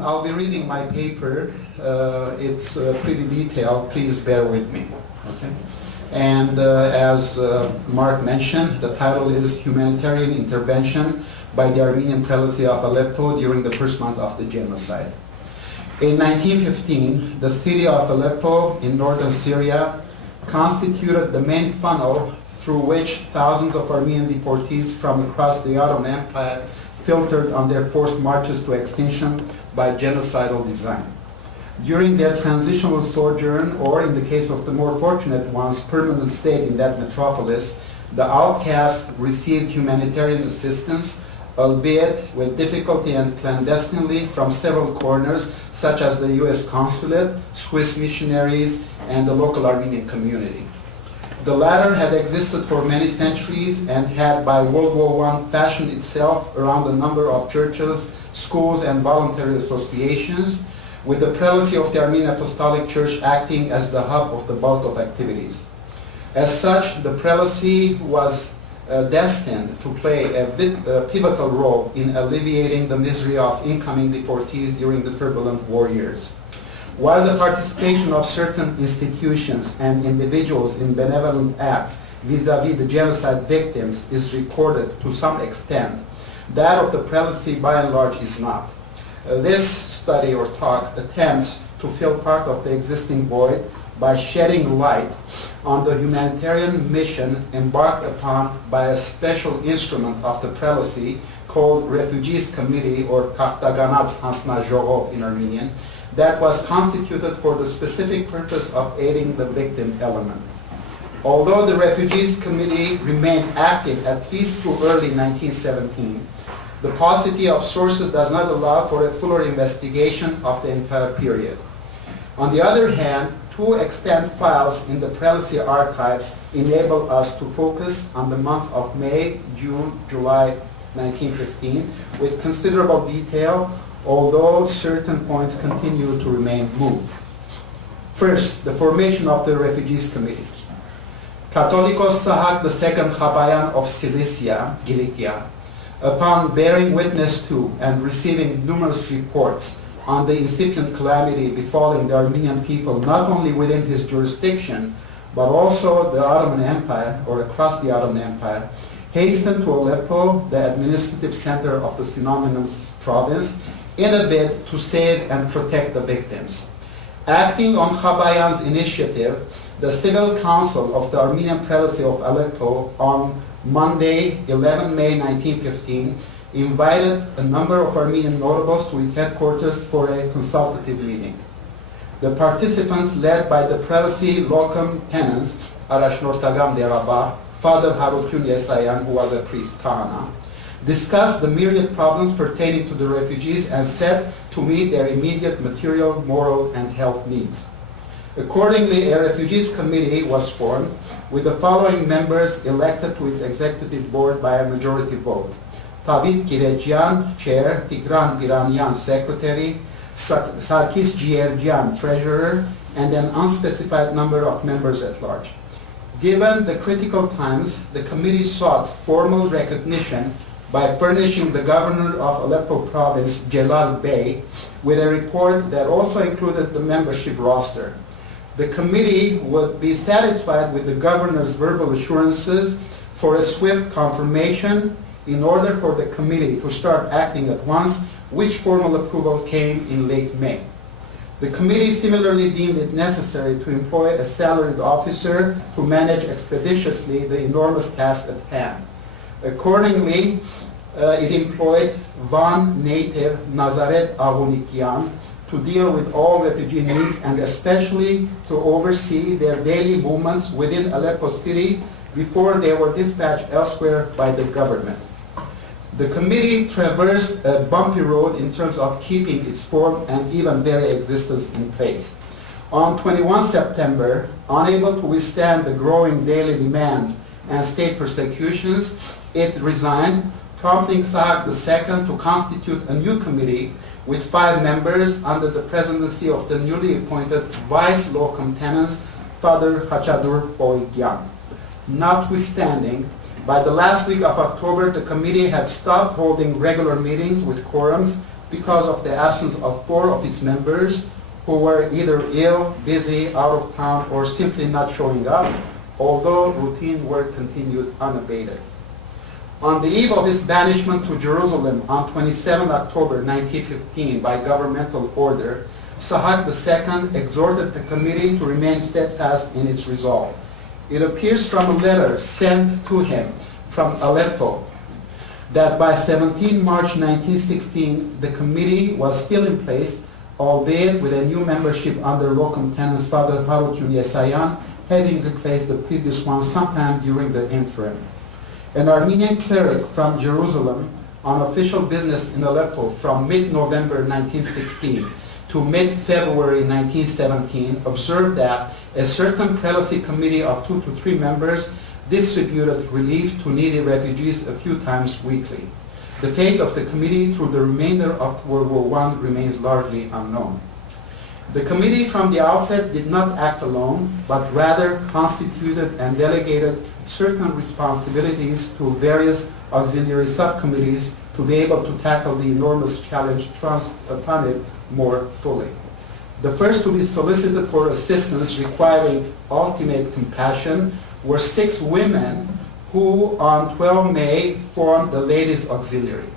I'll be reading my paper. It's pretty detailed. Please bear with me. Okay. And as Mark mentioned, the title is Humanitarian Intervention by the Armenian Prelacy of Aleppo during the first months of the genocide. In 1915, the city of Aleppo in northern Syria constituted the main funnel through which thousands of Armenian deportees from across the Ottoman Empire filtered on their forced marches to extinction by genocidal design. During their transitional sojourn, or in the case of the more fortunate ones, permanent stay in that metropolis, the outcasts received humanitarian assistance, albeit with difficulty and clandestinely from several corners, such as the US Consulate, Swiss missionaries, and the local Armenian community. The latter had existed for many centuries and had by World War I fashioned itself around a number of churches, schools, and voluntary associations, with the prelacy of the Armenian Apostolic Church acting as the hub of the bulk of activities. As such, the prelacy was destined to play a pivotal role in alleviating the misery of incoming deportees during the turbulent war years. While the participation of certain institutions and individuals in benevolent acts vis-à-vis the genocide victims is recorded to some extent, that of the prelacy by and large is not. This study or talk attempts to fill part of the existing void by shedding light on the humanitarian mission embarked upon by a special instrument of the prelacy called Refugees Committee, or Kaftaganats Hansnajogo in Armenian, that was constituted for the specific purpose of aiding the victim element. Although the Refugees Committee remained active at least through early 1917, the paucity of sources does not allow for a fuller investigation of the entire period. On the other hand, two extant files in the prelacy archives enable us to focus on the months of May, June, July 1915 with considerable detail, although certain points continue to remain moot. First, the formation of the Refugees Committee. Catholicos Sahak II Chabayan of Cilicia, Kilikia, upon bearing witness to and receiving numerous reports on the incipient calamity befalling the Armenian people not only within his jurisdiction, but also the Ottoman Empire, or across the Ottoman Empire, hastened to Aleppo, the administrative center of the synonymous province, in a bid to save and protect the victims. Acting on Chabayan's initiative, the Civil Council of the Armenian Prelacy of Aleppo on Monday, 11 May 1915, invited a number of Armenian notables to its headquarters for a consultative meeting. The participants, led by the prelacy locum tenens, Arashnortagam Deraba, Father Harutyun Yesayan, who was a priest Kahana, discussed the myriad problems pertaining to the refugees and set to meet their immediate material, moral, and health needs. Accordingly, a Refugees Committee was formed with the following members elected to its executive board by a majority vote: Tavit Kirejian, Chair; Tigran Piranyan, Secretary; Sarkis Giergian, Treasurer, and an unspecified number of members at large. Given the critical times, the committee sought formal recognition by furnishing the governor of Aleppo province, Celal Bey, with a report that also included the membership roster. The committee would be satisfied with the governor's verbal assurances for a swift confirmation in order for the committee to start acting at once, which formal approval came in late May. The committee similarly deemed it necessary to employ a salaried officer to manage expeditiously the enormous task at hand. Accordingly, it employed one native, Nazaret Avunikian, to deal with all refugee needs and especially to oversee their daily movements within Aleppo city before they were dispatched elsewhere by the government. The committee traversed a bumpy road in terms of keeping its form and even very existence in place. On 21 September, unable to withstand the growing daily demands and state persecutions, it resigned, prompting Sahak II to constitute a new committee with 5 members under the presidency of the newly appointed vice locum tenens, Father Hachadur Boygyan. Notwithstanding, by the last week of October, the committee had stopped holding regular meetings with quorums because of the absence of 4 of its members who were either ill, busy, out of town, or simply not showing up, although routine work continued unabated. On the eve of his banishment to Jerusalem on 27 October 1915 by governmental order, Sahak II exhorted the committee to remain steadfast in its resolve. It appears from a letter sent to him from Aleppo that by 17 March 1916, the committee was still in place, albeit with a new membership under locum tenens Father Harutun Yesayan, having replaced the previous one sometime during the interim. An Armenian cleric from Jerusalem on official business in Aleppo from mid-November 1916 to mid-February 1917 observed that a certain prelacy committee of 2 to 3 members distributed relief to needy refugees a few times weekly. The fate of the committee through the remainder of World War I remains largely unknown. The committee from the outset did not act alone, but rather constituted and delegated certain responsibilities to various auxiliary subcommittees to be able to tackle the enormous challenge thrust upon it more fully. The first to be solicited for assistance requiring ultimate compassion were 6 women who on 12 May formed the Ladies Auxiliary.